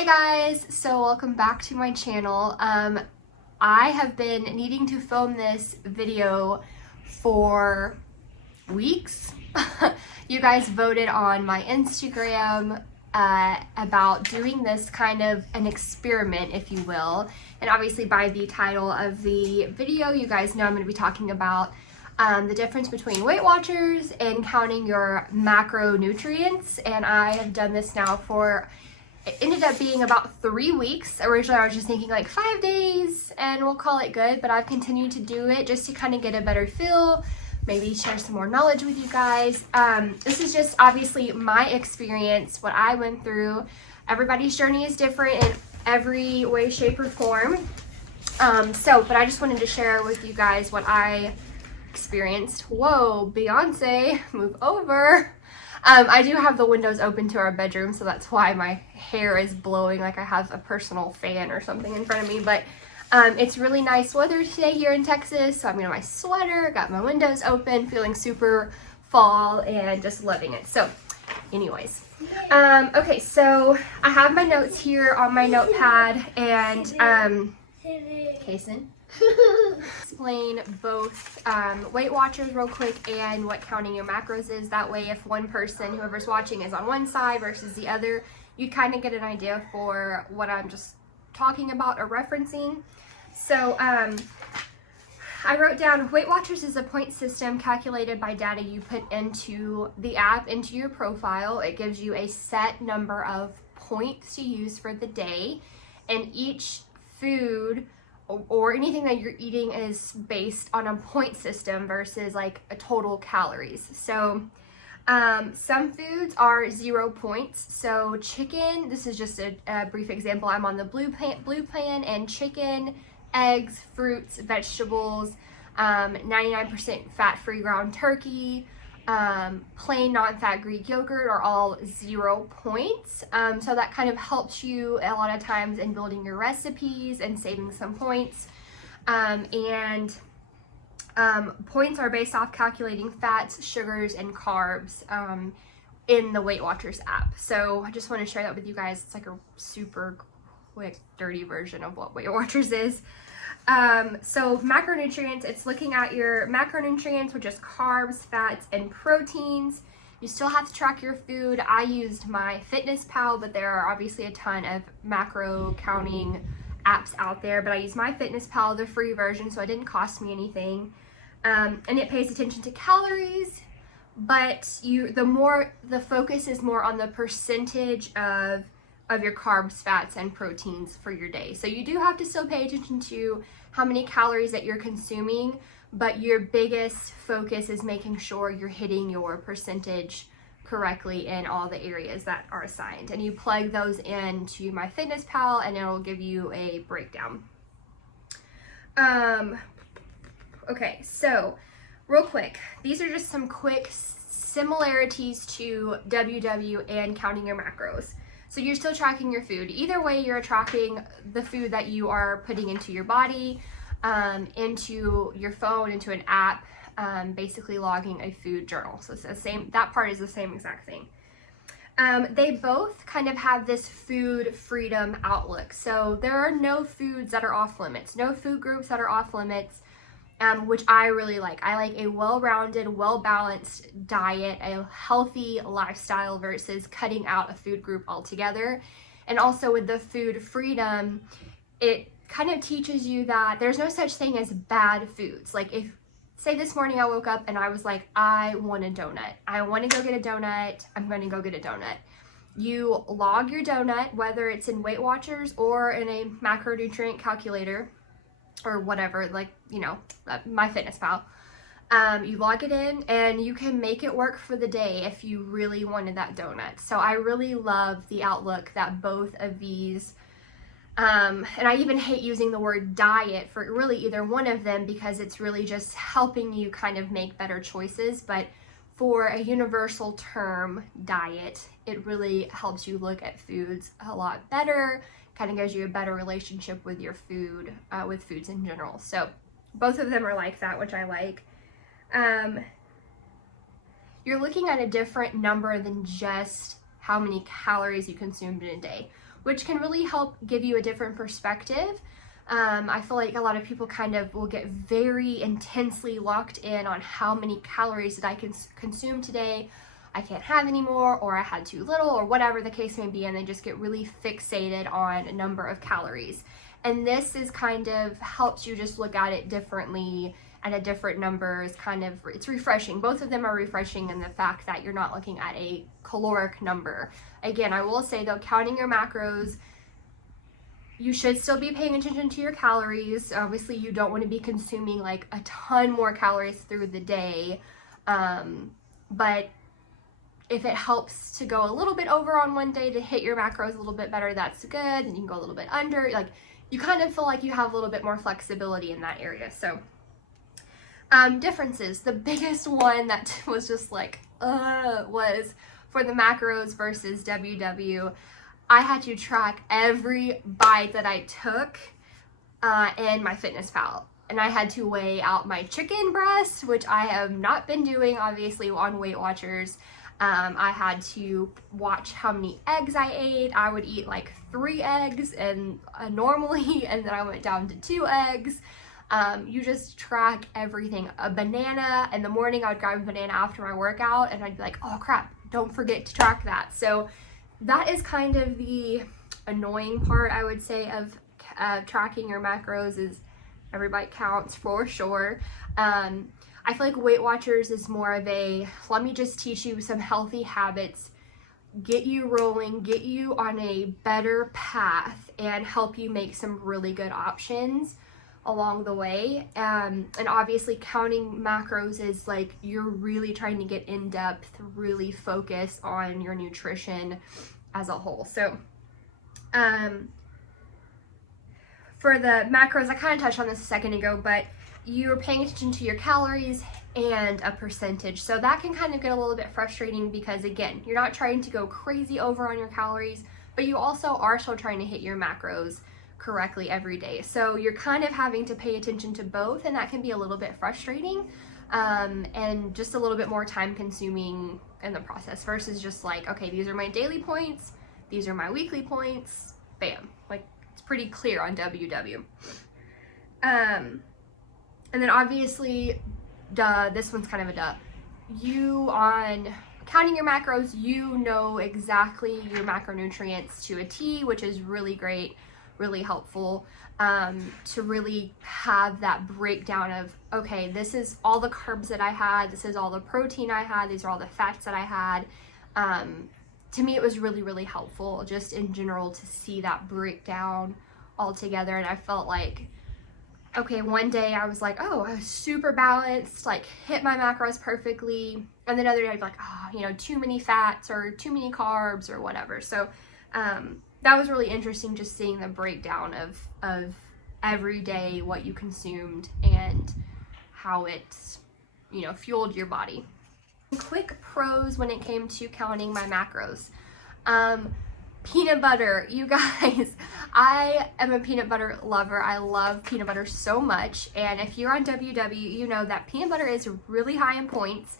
Hey guys, so welcome back to my channel. I have been needing to film this video for weeks. You guys voted on my Instagram about doing this kind of an experiment, if you will. And obviously by the title of the video, you guys know I'm going to be talking about the difference between Weight Watchers and counting your macronutrients. And I have done this now for, it ended up being about 3 weeks. Originally I was just thinking like 5 days and we'll call it good, but I've continued to do it just to kind of get a better feel, maybe share some more knowledge with you guys. This is just obviously my experience, what I went through. Everybody's journey is different in every way, shape, or form. But I just wanted to share with you guys what I experienced. Whoa, Beyonce, move over. I do have the windows open to our bedroom, so that's why my hair is blowing like I have a personal fan or something in front of me. But it's really nice weather today here in Texas, so I'm in my sweater, got my windows open, feeling super fall and just loving it. So anyways, okay, so I have my notes here on my notepad, and Kason, explain both Weight Watchers real quick and what counting your macros is. That way if one person, whoever's watching, is on one side versus the other, you kind of get an idea for what I'm just talking about or referencing. So I wrote down Weight Watchers is a point system calculated by data you put into the app, into your profile. It gives you a set number of points to use for the day, and each food or anything that you're eating is based on a point system versus like a total calories. So some foods are 0 points. So chicken, this is just a brief example. I'm on the blue plan, and chicken, eggs, fruits, vegetables, 99% fat-free ground turkey, plain non-fat Greek yogurt are all 0 points. So that kind of helps you a lot of times in building your recipes and saving some points. Points are based off calculating fats, sugars, and carbs in the Weight Watchers app. So I just want to share that with you guys. It's like a super quick, dirty version of what Weight Watchers is. So macronutrients, it's looking at your macronutrients, which is carbs, fats, and proteins. You still have to track your food. I used my MyFitnessPal, but there are obviously a ton of macro counting apps out there, but I used my MyFitnessPal, the free version, so it didn't cost me anything. And it pays attention to calories, but the focus is more on the percentage of your carbs, fats, and proteins for your day. So you do have to still pay attention to how many calories that you're consuming, but your biggest focus is making sure you're hitting your percentage correctly in all the areas that are assigned. And you plug those into MyFitnessPal and it'll give you a breakdown. Okay, so real quick, these are just some quick similarities to WW and counting your macros. So you're still tracking your food. Either way, you're tracking the food that you are putting into your body, into your phone, into an app, basically logging a food journal. So it's the same, that part is the same exact thing. They both kind of have this food freedom outlook. So there are no foods that are off limits, no food groups that are off limits, which I really like. I like a well-rounded, well-balanced diet, a healthy lifestyle versus cutting out a food group altogether. And also with the food freedom, it kind of teaches you that there's no such thing as bad foods. Like if, say this morning I woke up and I was like, I want a donut. I want to go get a donut. I'm going to go get a donut. You log your donut, whether it's in Weight Watchers or in a macronutrient calculator, or whatever, like, you know, MyFitnessPal. You log it in and you can make it work for the day if you really wanted that donut. So I really love the outlook that both of these, and I even hate using the word diet for really either one of them because it's really just helping you kind of make better choices. But for a universal term, diet, it really helps you look at foods a lot better, kind of gives you a better relationship with your food, with foods in general. So both of them are like that, which I like. You're looking at a different number than just how many calories you consumed in a day. which can really help give you a different perspective. I feel like a lot of people kind of will get very intensely locked in on how many calories did I consume today, I can't have any more, or I had too little, or whatever the case may be, and they just get really fixated on a number of calories. And this is kind of helps you just look at it differently and a different number is kind of, it's refreshing. Both of them are refreshing in the fact that you're not looking at a caloric number. Again, I will say though, counting your macros, you should still be paying attention to your calories. Obviously, you don't want to be consuming like a ton more calories through the day. But if it helps to go a little bit over on one day to hit your macros a little bit better, that's good. And you can go a little bit under. Like, you kind of feel like you have a little bit more flexibility in that area. So, differences. The biggest one that was just like, was for the macros versus WW. I had to track every bite that I took in MyFitnessPal. And I had to weigh out my chicken breast, which I have not been doing, obviously, on Weight Watchers. I had to watch how many eggs I ate. I would eat like 3 eggs and normally, and then I went down to 2 eggs. You just track everything. A banana, in the morning I would grab a banana after my workout, and I'd be like, oh crap, don't forget to track that. So that is kind of the annoying part, I would say, of tracking your macros, is every bite counts for sure. I feel like Weight Watchers is more of a, let me just teach you some healthy habits, get you rolling, get you on a better path, and help you make some really good options along the way. And obviously counting macros is like you're really trying to get in depth, really focus on your nutrition as a whole. So for the macros, I kind of touched on this a second ago, but you're paying attention to your calories and a percentage. So that can kind of get a little bit frustrating because, again, you're not trying to go crazy over on your calories, but you also are still trying to hit your macros correctly every day. So you're kind of having to pay attention to both, and that can be a little bit frustrating and just a little bit more time consuming in the process versus just like, okay, these are my daily points, these are my weekly points, bam. Like, it's pretty clear on WW. And then obviously, this one's kind of a duh. You, on counting your macros, you know exactly your macronutrients to a T, which is really great, really helpful, to really have that breakdown of, okay, this is all the carbs that I had, this is all the protein I had, these are all the fats that I had. To me, it was really, really helpful just in general to see that breakdown all together. And I felt like, okay, one day I was like, oh, I was super balanced, like hit my macros perfectly. And then another day I'd be like, oh, you know, too many fats or too many carbs or whatever. So that was really interesting, just seeing the breakdown of every day, what you consumed and how it, you know, fueled your body. Quick pros when it came to counting my macros. Peanut butter, you guys, I am a peanut butter lover. I love peanut butter so much. And if you're on WW, you know that peanut butter is really high in points.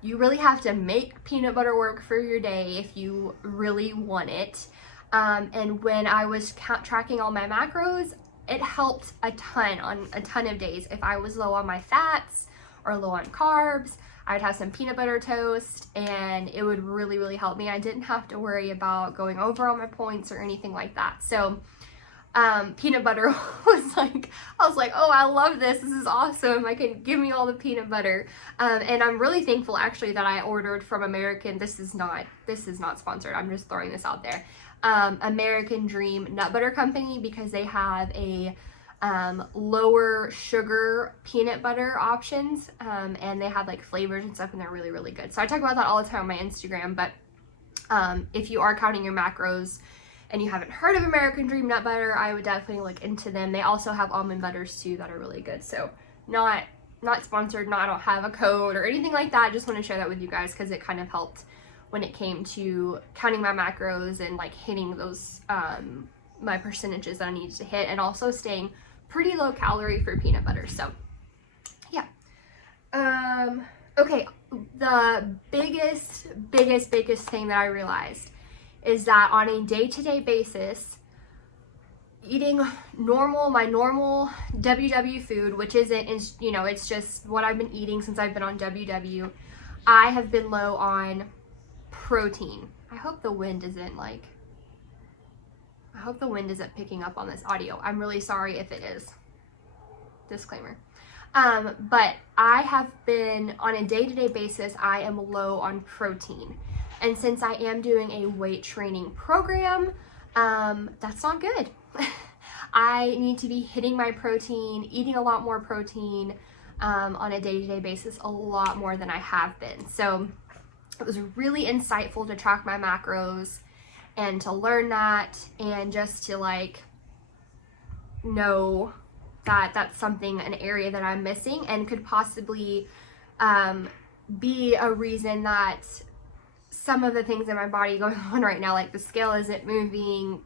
You really have to make peanut butter work for your day if you really want it. And when I was tracking all my macros, it helped a ton on a ton of days. If I was low on my fats or low on carbs, I would have some peanut butter toast and it would really, really help me. I didn't have to worry about going over all my points or anything like that. So peanut butter was like, I was like, oh, I love this. This is awesome. I can give me all the peanut butter. And I'm really thankful actually that I ordered from American. This is not sponsored. I'm just throwing this out there. American Dream Nut Butter Company, because they have a lower sugar peanut butter options, and they have like flavors and stuff, and they're really, really good. So I talk about that all the time on my Instagram, but if you are counting your macros and you haven't heard of American Dream Nut Butter, I would definitely look into them. They also have almond butters too that are really good. So not sponsored, I don't have a code or anything like that. I just want to share that with you guys because it kind of helped when it came to counting my macros and like hitting those my percentages that I needed to hit, and also staying pretty low calorie for peanut butter. So yeah. Okay, the biggest thing that I realized is that on a day-to-day basis, eating my normal WW food, which isn't, you know, it's just what I've been eating since I've been on WW, I have been low on protein. I hope the wind isn't picking up on this audio. I'm really sorry if it is. Disclaimer. But I have been, on a day-to-day basis, I am low on protein. And since I am doing a weight training program, that's not good. I need to be hitting my protein, eating a lot more protein on a day-to-day basis, a lot more than I have been. So it was really insightful to track my macros and to learn that, and just to like know that that's something, an area that I'm missing, and could possibly be a reason that some of the things in my body going on right now, like the scale isn't moving,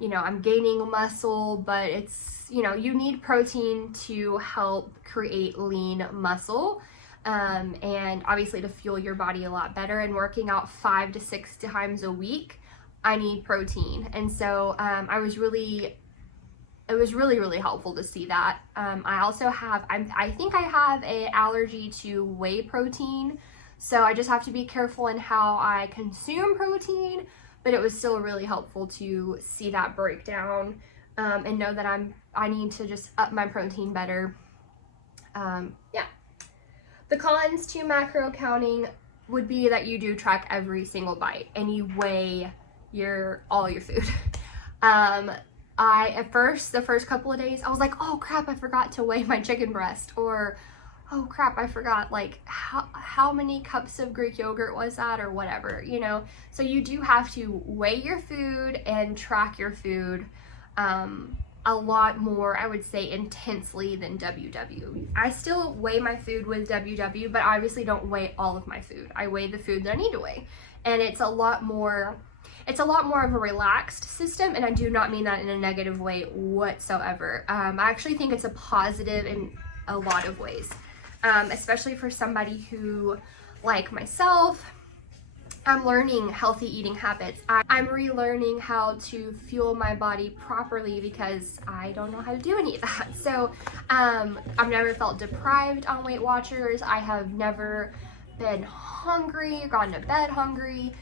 you know, I'm gaining muscle, but it's, you know, you need protein to help create lean muscle, and obviously to fuel your body a lot better. And working out 5 to 6 times a week, I need protein. And so it was really helpful to see that. I also have, I think I have an allergy to whey protein, so I just have to be careful in how I consume protein, but it was still really helpful to see that breakdown, and know that I need to just up my protein better. Yeah. The cons to macro counting would be that you do track every single bite and you weigh all your food. The first couple of days, I was like, oh crap, I forgot to weigh my chicken breast, or oh crap, I forgot like how many cups of Greek yogurt was that, or whatever, you know. So you do have to weigh your food and track your food a lot more, I would say, intensely than WW. I still weigh my food with WW, but I obviously don't weigh all of my food. I weigh the food that I need to weigh, and it's a lot more of a relaxed system, and I do not mean that in a negative way whatsoever. I actually think it's a positive in a lot of ways, especially for somebody who, like myself, I'm learning healthy eating habits. I'm relearning how to fuel my body properly because I don't know how to do any of that. So I've never felt deprived on Weight Watchers. I have never been hungry, gone to bed hungry.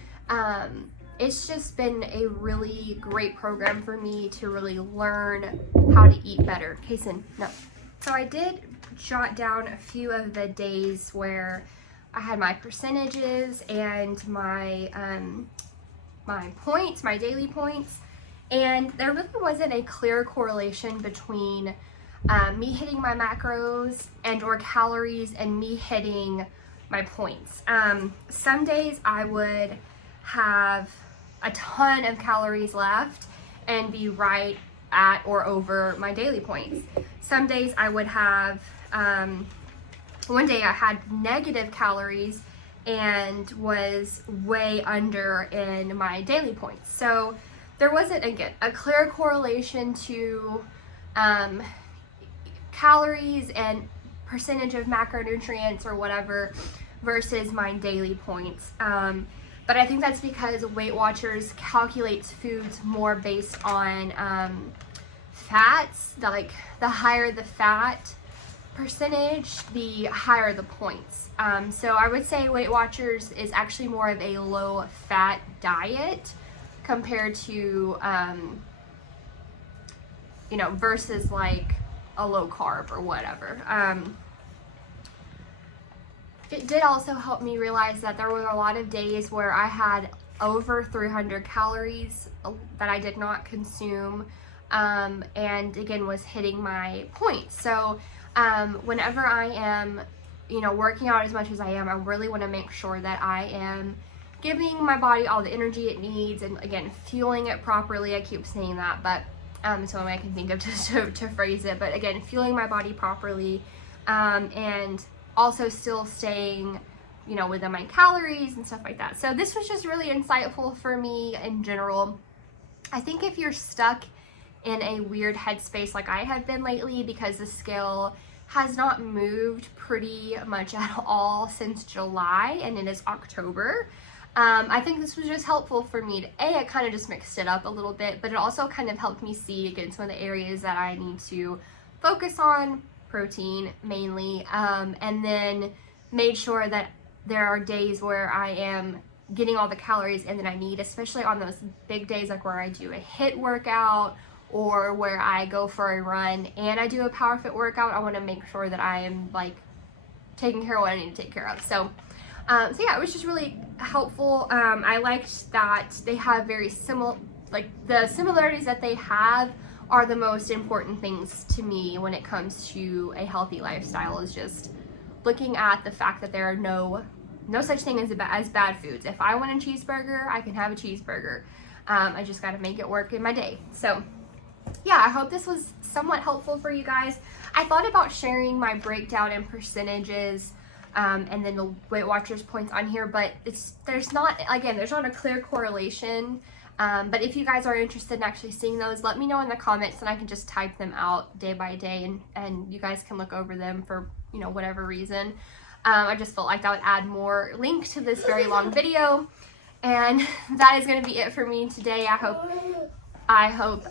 It's just been a really great program for me to really learn how to eat better. Kason, no. So I did jot down a few of the days where I had my percentages and my my points, my daily points, and there really wasn't a clear correlation between me hitting my macros and or calories and me hitting my points. Some days I would have a ton of calories left and be right at or over my daily points. Some days I would have, one day I had negative calories and was way under in my daily points. So there wasn't, again, a clear correlation to calories and percentage of macronutrients or whatever versus my daily points. But I think that's because Weight Watchers calculates foods more based on fats. Like the higher the fat percentage, the higher the points. So I would say Weight Watchers is actually more of a low fat diet compared to, you know, versus like a low carb or whatever. It did also help me realize that there were a lot of days where I had over 300 calories that I did not consume, and again was hitting my points. So whenever I am, you know, working out as much as I am, I really want to make sure that I am giving my body all the energy it needs, and again, fueling it properly. I keep saying that, but so I can think of to phrase it, but again, fueling my body properly, and also still staying, you know, within my calories and stuff like that. So this was just really insightful for me in general. I think if you're stuck in a weird headspace like I have been lately, because the scale has not moved pretty much at all since July and it is October, I think this was just helpful for me to, it kind of just mixed it up a little bit, but it also kind of helped me see again some of the areas that I need to focus on, protein mainly, and then made sure that there are days where I am getting all the calories in that I need, especially on those big days like where I do a HIIT workout or where I go for a run and I do a power fit workout. I want to make sure that I am like taking care of what I need to take care of. So yeah, it was just really helpful. I liked that they have very similar, like the similarities that they have are the most important things to me when it comes to a healthy lifestyle, is just looking at the fact that there are no such thing as bad foods. If I want a cheeseburger, I can have a cheeseburger. I just got to make it work in my day. So yeah, I hope this was somewhat helpful for you guys. I thought about sharing my breakdown in percentages and then the Weight Watchers points on here, but there's not a clear correlation. But if you guys are interested in actually seeing those, let me know in the comments and I can just type them out day by day and you guys can look over them for, you know, whatever reason. I just felt like that would add more link to this very long video. And that is going to be it for me today. I hope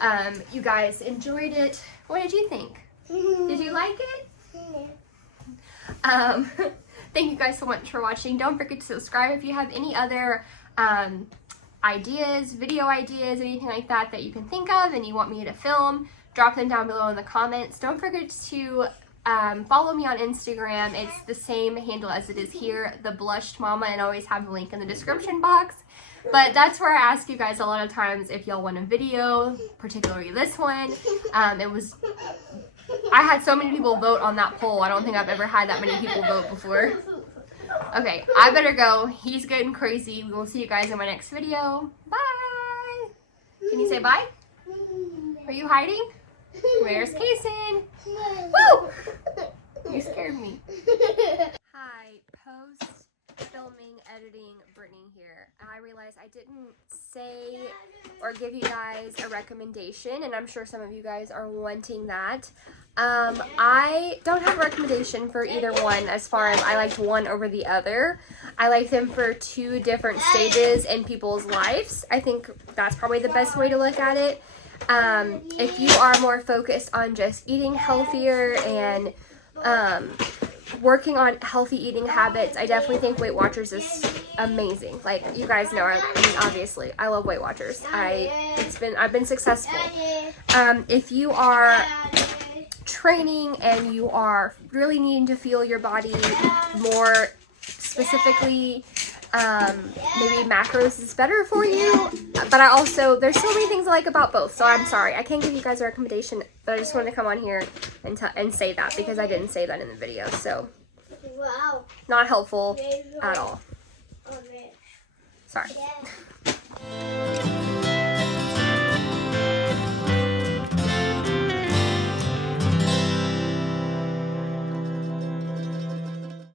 you guys enjoyed it. What did you think? Did you like it? Thank you guys so much for watching. Don't forget to subscribe if you have any other ideas, video ideas, anything like that that you can think of and you want me to film. Drop them down below in the comments. Don't forget to follow me on Instagram. It's the same handle as it is here, The Blushed Mama, and I always have the link in the description box. But that's where I ask you guys a lot of times if y'all want a video, particularly this one. I had so many people vote on that poll. I don't think I've ever had that many people vote before. Okay, I better go. He's getting crazy. We will see you guys in my next video. Bye! Can you say bye? Are you hiding? Where's Kason? Woo! You scared me. Hi, post filming, editing, Brittany here. I realized I didn't say or give you guys a recommendation, and I'm sure some of you guys are wanting that. I don't have a recommendation for either one as far as I liked one over the other. I like them for two different stages in people's lives. I think that's probably the best way to look at it. If you are more focused on just eating healthier and working on healthy eating habits, I definitely think Weight Watchers is amazing. Like you guys know, I mean, obviously I love Weight Watchers. I've been successful. If you are training and you are really needing to feel your body more specifically, maybe macros is better for you, but there's so many things I like about both, so I'm sorry I can't give you guys a recommendation, but I just wanted to come on here and say that because I didn't say that in the video. So not helpful at all. Sorry.